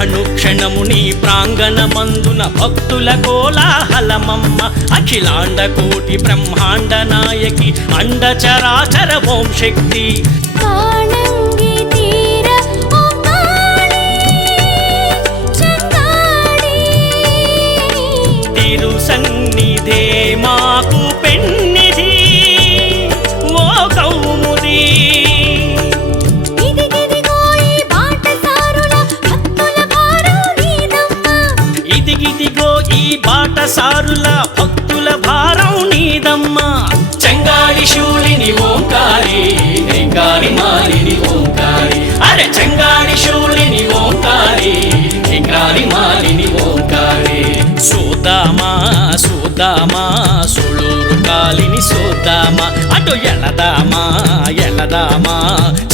అనుక్షణము నీ ప్రాంగణమందున భక్తుల కోలాహలమమ్మ అఖిలాండ కోటి బ్రహ్మాండ నాయకి అండ చరాచర ఓం శక్తి తిరు సన్నిధే మాకు పెన్నిధి ఓ కౌముది ఇదిగిదిగో ఈ బాటసారుల భక్తుల భారం నీదమ్మా చెంగాడి శూలిని ఓంకారి లింగారి మాలిని ఓంకారి అరే చెంగాడి శూలిని ఓంకారి లింగారి మాలిని ఓంకారి సోదామా సోదామా సోళూరు కాలిని సోదామా అటు ఎలదామా ఎలదామా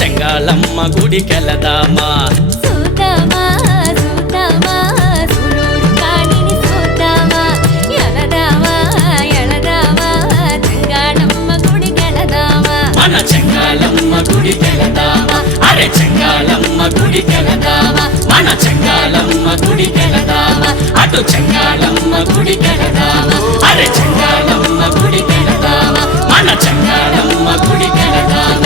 చెంగాళమ్మ గుడికెలదామా మన చెంగాళమ్మ గుడికెలదామా అరే చెంగాళమ్మ గుడికెలదామా మన చెంగాళమ్మ గుడికెలదామా అటు చెంగాళమ్మ గుడికెలదామా అరే చెంగాళమ్మ గుడికెలదామా మన చెంగాళమ్మ గుడికెలదామా